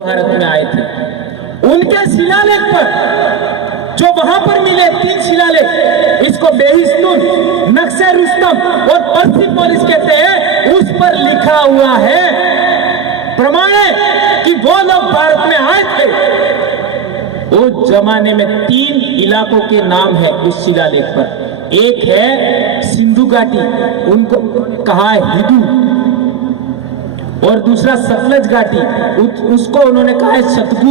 भारत में आए थे, उनके शिलालेख पर जो वहां पर मिले 3 शिलालेख, इसको बेहिस्तून, नक्शे रुस्तम और पर्सिपोलिस कहते हैं, उस पर लिखा हुआ है प्रमाण है कि वो लोग भारत में आए थे। उस जमाने में 3 इलाकों के नाम है उस शिलालेख पर। एक है सिंधु घाटी, उनको कहा है हिदू, और दूसरा सतलज घाटी, उसको उन्होंने कहा है शतगु,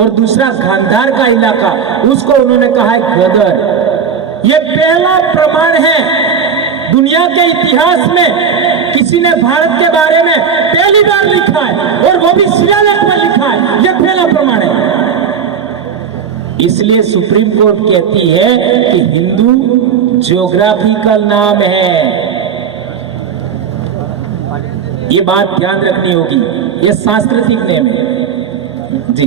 और दूसरा गांधार का इलाका, उसको उन्होंने कहा है गदर। ये पहला प्रमाण है दुनिया के इतिहास में किसी ने भारत के बारे में पहली बार लिखा है, और वो भी शिलालेख में लिखा है। ये पहला प्रमाण है। इसलिए सुप्रीम कोर्ट कहती है कि हिंदू ज्योग्राफिकल नाम है। ये बात ध्यान रखनी होगी, ये सांस्कृतिक नेम है जी।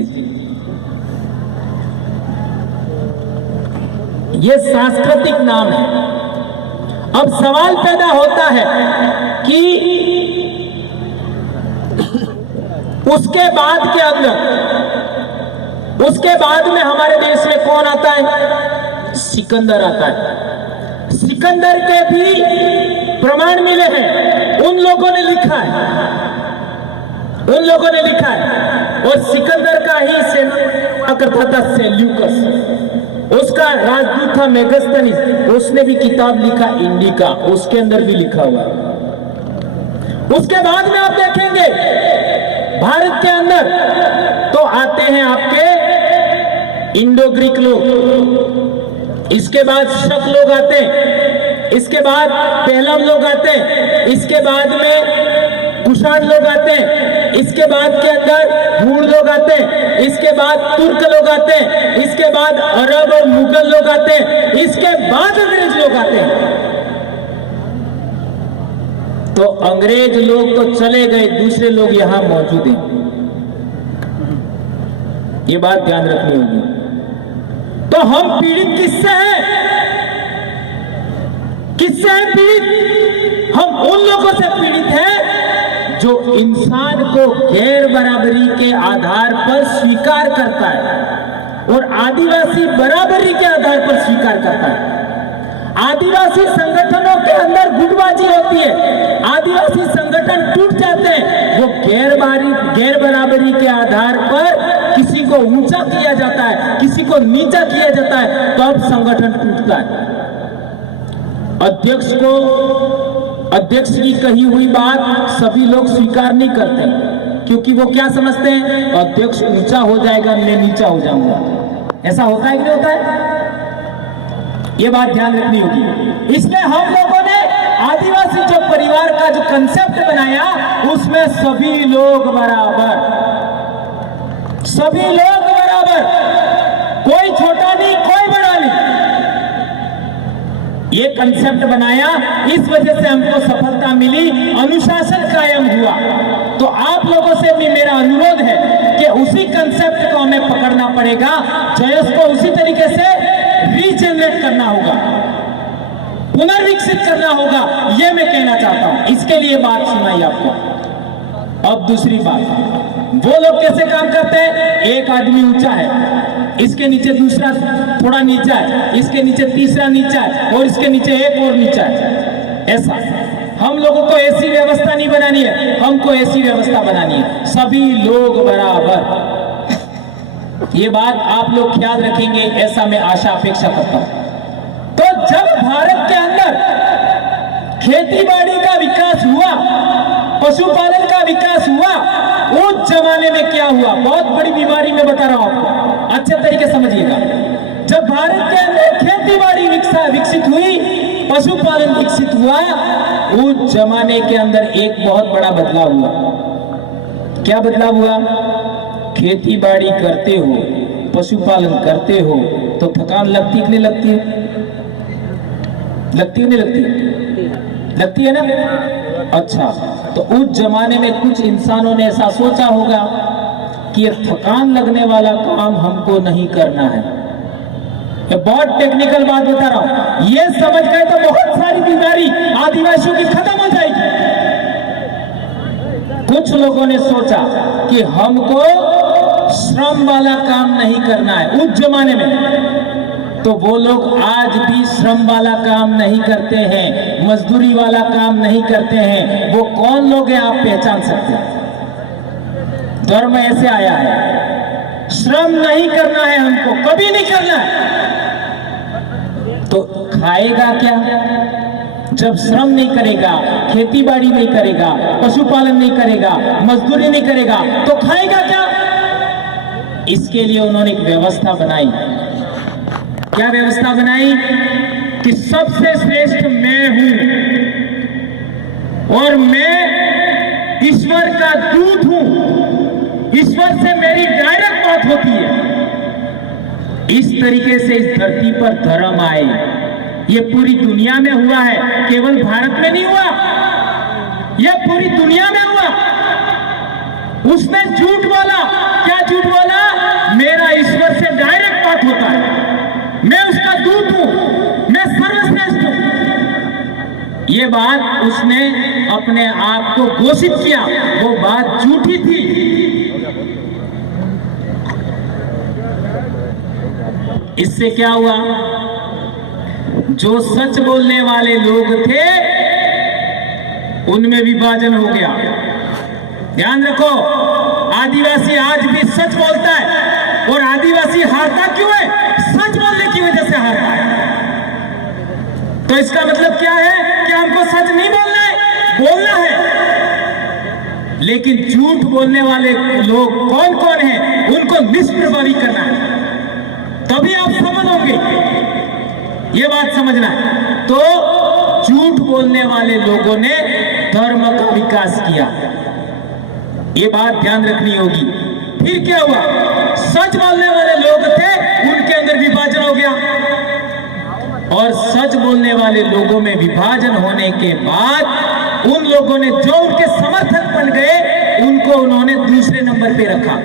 ये सांस्कृतिक नाम है। अब सवाल पैदा होता है कि उसके बाद के अंदर, उसके बाद में हमारे देश में कौन आता है? सिकंदर आता है। सिकंदर के भी प्रमाण मिले हैं, उन लोगों ने लिखा है, उन लोगों ने लिखा है। और सिकंदर का ही सेना करता था सेल्यूकस, उसका राजदूत था मेगस्थनीस, उसने भी किताब लिखा इंडिका, उसके अंदर भी लिखा हुआ। उसके बाद में आप देखेंगे भारत के अंदर तो आते हैं आपके इंडो ग्रीक लोग, इसके बाद शक लोग आते हैं, इसके बाद पहलम लोग आते हैं, इसके बाद में कुषाण लोग आते हैं, इसके बाद के अंदर हूण लोग आते हैं, इसके बाद तुर्क लोग आते हैं, इसके बाद अरब और मुगल लोग आते हैं, इसके बाद अंग्रेज लोग आते हैं। तो अंग्रेज लोग तो चले गए, दूसरे लोग यहां मौजूद हैं। ये बात ध्यान रखनी होगी। तो हम पीड़ित किससे हैं? किससे है पीड़ित? हम उन लोगों से पीड़ित हैं जो इंसान को गैर बराबरी के आधार पर स्वीकार करता है, और आदिवासी बराबरी के आधार पर स्वीकार करता है। आदिवासी संगठनों के अंदर गुटबाजी होती है, आदिवासी संगठन टूट जाते हैं, वो गैर बराबरी के आधार पर किसी को ऊंचा किया जाता है, किसी को नीचा किया जाता है, तब संगठन टूटता है। अध्यक्ष की कही हुई बात सभी लोग स्वीकार नहीं करते, क्योंकि वो क्या समझते हैं? अध्यक्ष ऊंचा हो जाएगा, मैं नीचा हो जाऊंगा। ऐसा होता है कि नहीं होता है? ये बात ध्यान रखनी होगी। इसलिए हम लोगों ने आदिवासी जो परिवार का जो कंसेप्ट बनाया, उसमें सभी लोग बराबर, सभी लोग बराबर, कोई छोटा नहीं, कोई बड़ा नहीं। ये कंसेप्ट बनाया, इस वजह से हमको सफलता मिली, अनुशासन कायम हुआ। तो आप लोगों से भी मेरा अनुरोध है कि उसी कंसेप्ट को हमें पकड़ना पड़ेगा, जयस को उसी तरीके से रीजनरेट करना होगा, पुनर्विकसित करना होगा। ये मैं कहना चाहता हूं, इसके लिए बात सुनाई आपको। अब दूसरी बात, वो लोग कैसे काम करते हैं? एक आदमी ऊंचा है, इसके नीचे दूसरा थोड़ा नीचा है, इसके नीचे तीसरा नीचा है, और इसके नीचे एक और नीचा है। ऐसा हम लोगों को ऐसी व्यवस्था नहीं बनानी है, हमको ऐसी व्यवस्था बनानी है, सभी लोग बराबर। ये बात आप लोग ख्याल रखेंगे, ऐसा मैं आशा अपेक्षा करता हूं। तो जब भारत के अंदर खेती-बाड़ी का विकास हुआ, पशुपालन का विकास हुआ, उस जमाने में क्या हुआ? बहुत बड़ी बीमारी में बता रहा हूं आपको, अच्छे तरीके समझिएगा। जब भारत के अंदर खेती-बाड़ी विकसित हुई, पशुपालन विकसित हुआ, उस जमाने के अंदर एक बहुत बड़ा बदलाव हुआ। क्या बदलाव हुआ? खेती बाड़ी करते हो, पशुपालन करते हो, तो थकान लगती कि नहीं लगती है? लगती है नहीं लगती? लगती है ना? अच्छा, तो उस जमाने में कुछ इंसानों ने ऐसा सोचा होगा कि ये थकान लगने वाला काम हमको नहीं करना है। मैं बहुत टेक्निकल बात बता रहा हूं, ये समझ गए तो बहुत सारी बीमारी आदिवासियों की खत्म हो जाएगी। कुछ लोगों ने सोचा कि हमको श्रम वाला काम नहीं करना है उस जमाने में, तो वो लोग आज भी श्रम वाला काम नहीं करते हैं, मजदूरी वाला काम नहीं करते हैं। वो कौन लोग हैं आप पहचान सकते हैं? धर्म ऐसे आया है, श्रम नहीं करना है हमको, कभी नहीं करना है। तो खाएगा क्या? जब श्रम नहीं करेगा, खेती बाड़ी नहीं करेगा, पशुपालन नहीं करेगा, मजदूरी नहीं करेगा, तो खाएगा क्या? इसके लिए उन्होंने एक व्यवस्था बनाई। क्या व्यवस्था बनाई? कि सबसे श्रेष्ठ मैं हूं और मैं ईश्वर का दूत हूं, ईश्वर से मेरी डायरेक्ट बात होती है। इस तरीके से इस धरती पर धर्म आए। ये पूरी दुनिया में हुआ है, केवल भारत में नहीं हुआ, यह पूरी दुनिया में हुआ। उसने झूठ बोला। क्या झूठ बोला? मेरा ईश्वर से डायरेक्ट बात होता है, मैं उसका दूत हूं, मैं सर्वश्रेष्ठ हूं। ये बात उसने अपने आप को घोषित किया, वो बात झूठी थी। इससे क्या हुआ? जो सच बोलने वाले लोग थे उनमें विभाजन हो गया। ध्यान रखो, आदिवासी आज भी सच बोलता है। और आदिवासी हारता क्यों है? सच बोलने की वजह से हारता है। तो इसका मतलब क्या है? कि हमको सच नहीं बोलना है, बोलना है। लेकिन झूठ बोलने वाले लोग कौन कौन हैं, उनको निष्प्रभावी करना है, तभी आप सफल होंगे। ये बात समझना है। तो झूठ बोलने वाले लोगों ने धर्म का विकास किया, ये बात ध्यान रखनी होगी। फिर क्या हुआ? सच बोलने वाले लोग थे, उनके अंदर विभाजन हो गया। और सच बोलने वाले लोगों में विभाजन होने के बाद उन लोगों ने जो उनके समर्थक बन गए, उनको उन्होंने दूसरे नंबर पे रखा।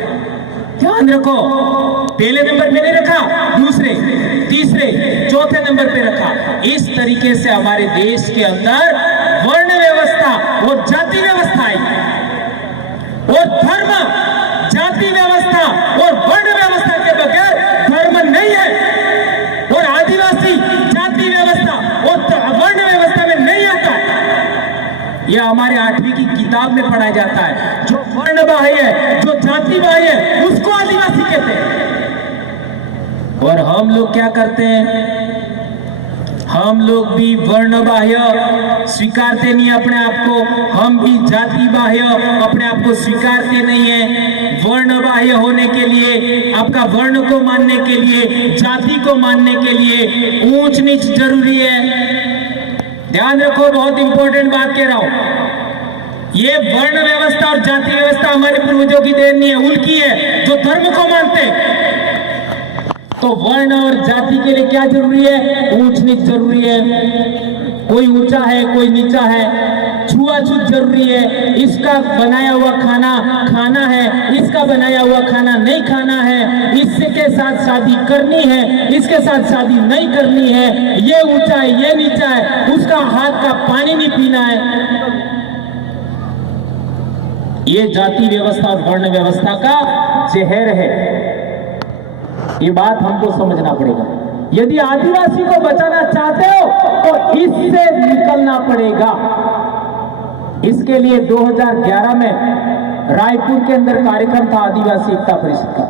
ध्यान रखो, पहले नंबर पे नहीं रखा, दूसरे, तीसरे, चौथे नंबर पे रखा। इस तरीके से हमारे देश के अंदर वर्ण व्यवस्था और जाति व्यवस्था आई। और धर्म, जाति व्यवस्था और वर्ण व्यवस्था के बगैर धर्म नहीं है। और आदिवासी जाति व्यवस्था और वर्ण व्यवस्था में नहीं आता। यह हमारे 8वीं की किताब में पढ़ाया जाता है। जो वर्ण बाह्य है, जो जाति बाह्य है, उसको आदिवासी कहते हैं। और हम लोग क्या करते हैं? हम लोग भी वर्ण बाह्य स्वीकारते नहीं अपने आप को, हम भी जाति बाह्य अपने आप को स्वीकारते नहीं है। वर्ण बाह्य होने के लिए, आपका वर्ण को मानने के लिए, जाति को मानने के लिए ऊंच नीच जरूरी है। ध्यान रखो, बहुत इंपॉर्टेंट बात कह रहा हूं। ये वर्ण व्यवस्था और जाति व्यवस्था हमारे पूर्वजों की देन नहीं है, उनकी है, जो धर्म को मानते हैं। तो वर्ण और जाति के लिए क्या जरूरी है? ऊंच नीच जरूरी है। कोई ऊंचा है, कोई नीचा है। छुआछूत जरूरी है। इसका बनाया हुआ खाना खाना है, इसका बनाया हुआ खाना नहीं खाना है। इसके साथ शादी करनी है, इसके साथ शादी नहीं करनी है। ये ऊंचा है, ये नीचा है, उसका हाथ का पानी नहीं पीना है। ये जाति व्यवस्था और वर्ण व्यवस्था का जहर है। ये बात हमको समझना पड़ेगा। यदि आदिवासी को बचाना चाहते हो तो इससे निकलना पड़ेगा। इसके लिए 2011 में रायपुर के अंदर कार्यक्रम था आदिवासी एकता परिषद का।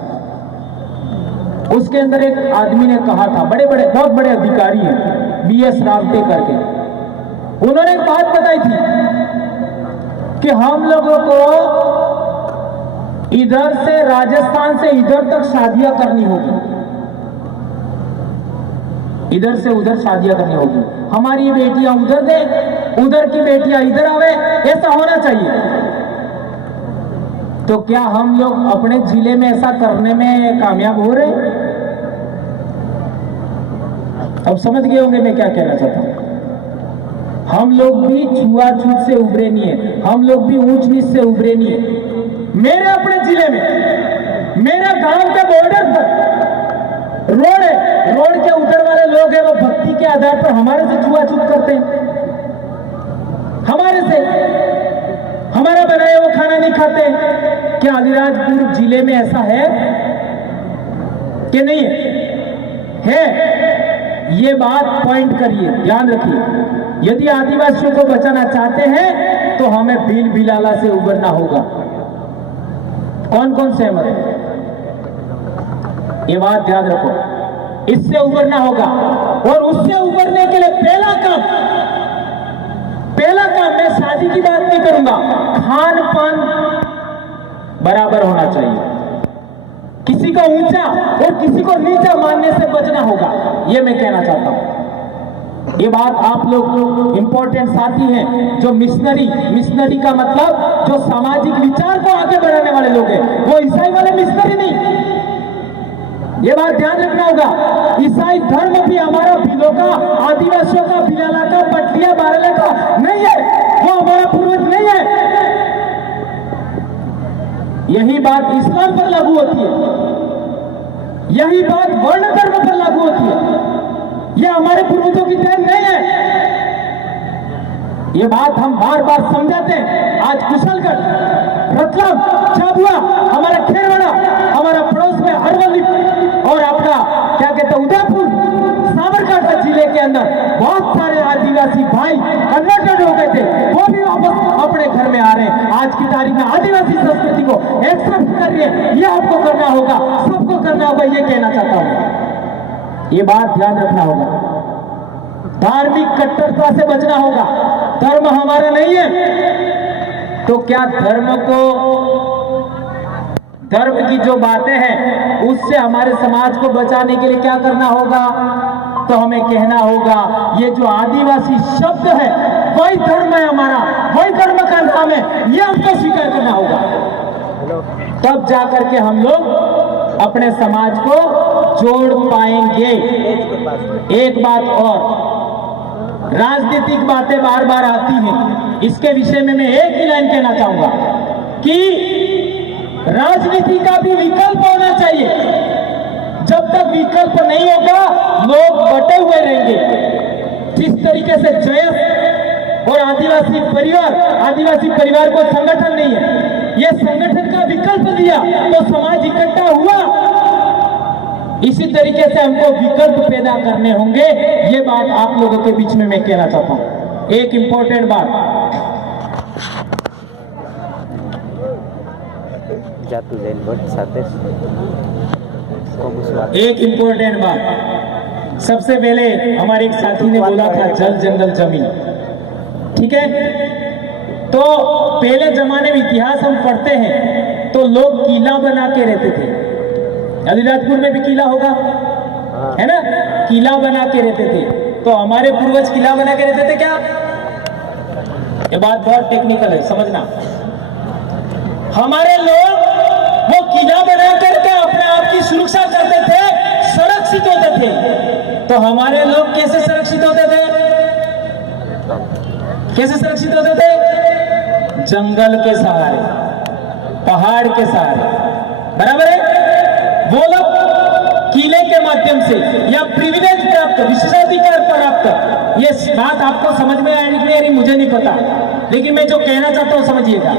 उसके अंदर एक आदमी ने कहा था, बड़े बड़े बहुत बड़े अधिकारी हैं, बीएस रावटे करके, उन्होंने एक बात बताई थी कि हम लोगों को इधर से राजस्थान से इधर तक शादियां करनी होगी, इधर से उधर शादियां करनी होगी। हमारी बेटियां उधर दे, उधर की बेटियां इधर आवे, ऐसा होना चाहिए। तो क्या हम लोग अपने जिले में ऐसा करने में कामयाब हो रहे? अब समझ गए होंगे मैं क्या कहना चाहता हूं। हम लोग भी छुआछूत से उभरे नहीं है, हम लोग भी ऊंच नीच से उभरे नहीं है। मेरे अपने जिले में, मेरे गांव के बॉर्डर पर रोड है, रोड के उधर वाले लोग हैं, वो भक्ति के आधार पर हमारे से छुआछूत करते हैं। हमारे से, हमारा बनाया वो खाना नहीं खाते। क्या अलीराजपुर जिले में ऐसा है कि नहीं है? ये बात पॉइंट करिए, ध्यान रखिए। यदि आदिवासियों को बचाना चाहते हैं तो हमें भील भिलाला से उबरना होगा। कौन कौन सहमत है? ये बात ध्यान रखो, इससे उबरना होगा। और उससे उबरने के लिए पहला काम, मैं शादी की बात नहीं करूंगा, खान पान बराबर होना चाहिए। किसी को ऊंचा और किसी को नीचा मानने से बचना होगा, ये मैं कहना चाहता हूं। ये बात आप लोग इंपॉर्टेंट साथी हैं जो मिशनरी का मतलब जो सामाजिक विचार को आगे बढ़ाने वाले लोग हैं, वो ईसाई वाले मिशनरी नहीं। ये बात ध्यान रखना होगा। ईसाई धर्म भी हमारा भीलों का, आदिवासियों का, भिलाला का, पटलिया बारले का नहीं है, वो हमारा पूर्वज नहीं है। यही बात इस्लाम पर लागू होती है, यही बात वर्ण धर्म पर लागू होती है। यह हमारे पूर्वजों की देन नहीं है। ये बात हम बार बार समझाते हैं। आज कुशलगढ़, रतलाम, झाबुआ, हमारा खेरवाड़ा, हमारा पड़ोस में अरवली और आपका क्या कहते हैं उदयपुर, साबरकांठा जिले के अंदर बहुत सारे आदिवासी भाई कन्वर्टेड हो गए थे, वो भी वापस अपने घर में आ रहे हैं। आज की तारीख में आदिवासी संस्कृति को एक्सेप्ट करिए, ये आपको करना होगा, सबको करना होगा, ये कहना चाहता हूं। ये बात ध्यान रखना होगा। धार्मिक कट्टरता से बचना होगा। धर्म हमारा नहीं है तो क्या धर्म की जो बातें हैं उससे हमारे समाज को बचाने के लिए क्या करना होगा? तो हमें कहना होगा ये जो आदिवासी शब्द है वही धर्म है हमारा, वही धर्म का नाम है, ये हमको स्वीकार करना होगा। तब जाकर के हम लोग अपने समाज को जोड़ पाएंगे। एक बात और, राजनीतिक बातें बार बार आती हैं, इसके विषय में मैं एक ही लाइन कहना चाहूंगा कि राजनीति का भी विकल्प होना चाहिए। जब तक विकल्प नहीं होगा लोग बटे हुए रहेंगे। जिस तरीके से जयस और आदिवासी परिवार को संगठन नहीं है, ये संगठन का विकल्प दिया तो समाज इकट्ठा हुआ। इसी तरीके से हमको विकल्प पैदा करने होंगे। ये बात आप लोगों के बीच में मैं कहना चाहता हूं। एक इंपॉर्टेंट बात, सबसे पहले हमारे एक साथी ने बोला था जल जंगल जमीन, ठीक है? तो पहले जमाने में इतिहास हम पढ़ते हैं तो लोग किला बना के रहते थे। अलीराजपुर में भी किला होगा, है ना? किला बना के रहते थे। तो हमारे पूर्वज किला बना के रहते थे क्या? ये बात बहुत टेक्निकल है, समझना। हमारे लोग वो किला बना करके अपने आप की सुरक्षा करते थे, सुरक्षित होते थे। तो हमारे लोग कैसे सुरक्षित होते थे? कैसे सुरक्षित होते थे? जंगल के सहारे, पहाड़ के सहारे, बराबर है? वो लोग किले के माध्यम से या प्रिविलेज प्राप्त, विशेषाधिकार प्राप्त, ये बात आपको समझ में आएगी कि नहीं मुझे नहीं पता, लेकिन मैं जो कहना चाहता हूं समझिएगा।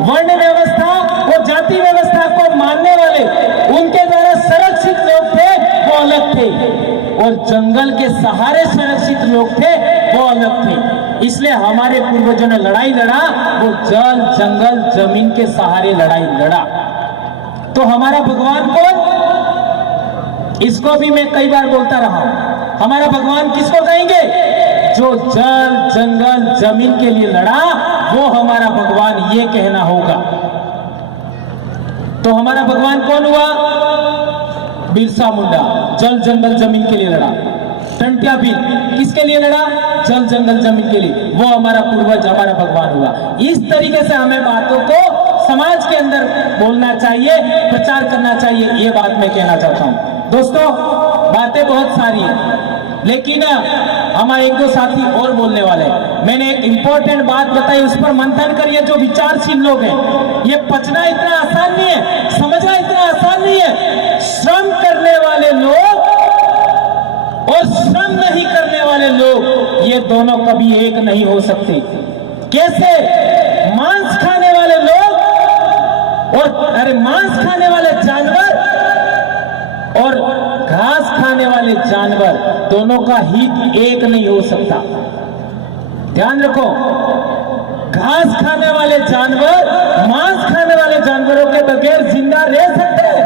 वर्ण व्यवस्था और जाति व्यवस्था को मानने वाले उनके द्वारा संरक्षित लोग थे, वो अलग थे, और जंगल के सहारे संरक्षित लोग थे, वो अलग थे। इसलिए हमारे पूर्वजों ने लड़ाई लड़ा, वो जल जंगल जमीन के सहारे लड़ाई लड़ा। तो हमारा भगवान कौन? इसको भी मैं कई बार बोलता रहा हूं। हमारा भगवान किसको कहेंगे? जो जल जंगल जमीन के लिए लड़ा, वो हमारा भगवान, ये कहना होगा। तो हमारा भगवान कौन हुआ? बिरसा मुंडा, जल जंगल जमीन के लिए लड़ा। टंटिया भील किसके लिए लड़ा? जल जंगल जमीन के लिए। वो हमारा पूर्वज, हमारा भगवान हुआ। इस तरीके से हमें बातों को समाज के अंदर बोलना चाहिए, प्रचार करना चाहिए, ये बात मैं कहना चाहता हूं। दोस्तों, बातें बहुत सारी हैं, लेकिन हमारे एक दो साथी और बोलने वाले हैं। मैंने एक इंपॉर्टेंट बात बताई, उस पर मंथन करिए। जो विचारशील लोग हैं, ये पचना इतना आसान नहीं है, समझना इतना आसान नहीं है। श्रम करने वाले लोग और श्रम नहीं करने वाले लोग, ये दोनों कभी एक नहीं हो सकते। कैसे? मांस खाने वाले लोग और अरे मांस खाने वाले जानवर और घास खाने वाले जानवर दोनों का हित एक नहीं हो सकता। ध्यान रखो, घास खाने वाले जानवर मांस खाने वाले जानवरों के बगैर जिंदा रह सकते हैं।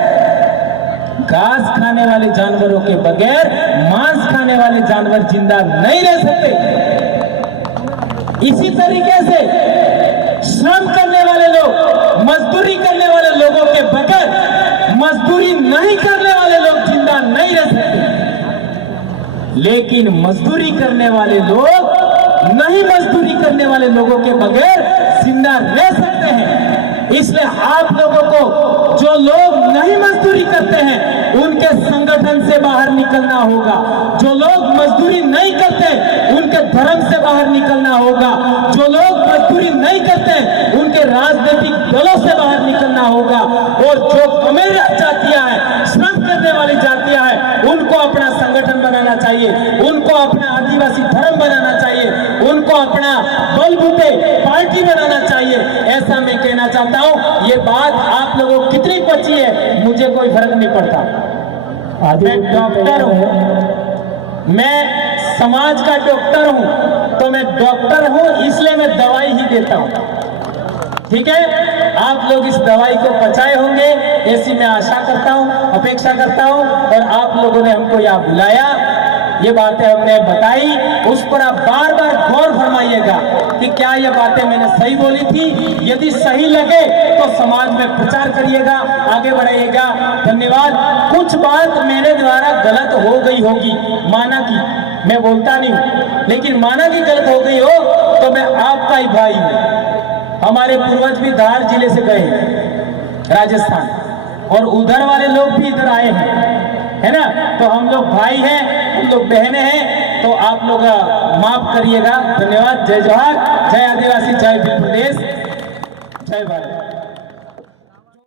घास खाने वाले जानवरों के बगैर मांस खाने वाले जानवर जिंदा नहीं रह सकते। इसी तरीके से श्रम करने वाले लोग, मजदूरी करने वाले लोगों के बगैर मजदूरी नहीं करने वाले लोग जिंदा नहीं रह सकते। लेकिन मजदूरी करने वाले लोग नहीं मजदूरी करने वाले लोगों के बगैर जिंदा रह सकते हैं। इसलिए आप लोगों को, जो लोग नहीं मजदूरी करते हैं, उनके संगठन से बाहर निकलना होगा। जो लोग मजदूरी नहीं करते, उनके धर्म से बाहर निकलना होगा। जो लोग मजदूरी नहीं करते, उनके राजनीतिक दलों से बाहर निकलना होगा। और जो कमेर जातियां हैं, श्रम करने वाली जातियां हैं, उनको अपना संगठन बनाना चाहिए, उनको अपना आदिवासी धर्म बनाना चाहिए, उनको अपना बलबूते पार्टी बनाना चाहिए। ऐसा मैं कहना चाहता हूं। ये बात आप लोगों को कितनी पची है, मुझे कोई फर्क नहीं पड़ता। मैं डॉक्टर हूं, मैं समाज का डॉक्टर हूं, तो मैं डॉक्टर हूं इसलिए मैं दवाई ही देता हूं। ठीक है, आप लोग इस दवाई को पचाए होंगे ऐसी मैं आशा करता हूं, अपेक्षा करता हूं। और आप लोगों ने हमको यहाँ बुलाया, ये बातें हमने बताई, उस पर आप बार बार गौर फरमाइएगा कि क्या ये बातें मैंने सही बोली थी। यदि सही लगे तो समाज में प्रचार करिएगा, आगे बढ़ाइएगा। धन्यवाद। कुछ बात मेरे द्वारा गलत हो गई होगी, माना कि मैं बोलता नहीं हूं, लेकिन माना कि गलत हो गई हो तो मैं आपका ही भाई हूं। हमारे पूर्वज भी धार जिले से गए राजस्थान, और उधर वाले लोग भी इधर आए हैं, है ना। तो हम लोग भाई हैं, हम लोग बहनें हैं, तो आप लोग माफ करिएगा। धन्यवाद। जय जोहार, जय आदिवासी, जय भील प्रदेश, जय भारत।